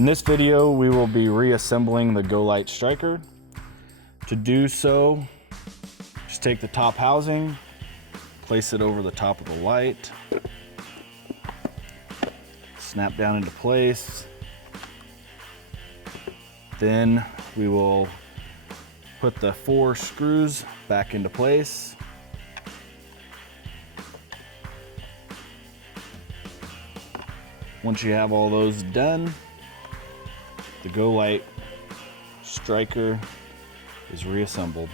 In this video, we will be reassembling the Go Light Stryker. To do so, just take the top housing, place it over the top of the light, snap down into place. Then we will put the 4 screws back into place. Once you have all those done, the Go Light Stryker is reassembled.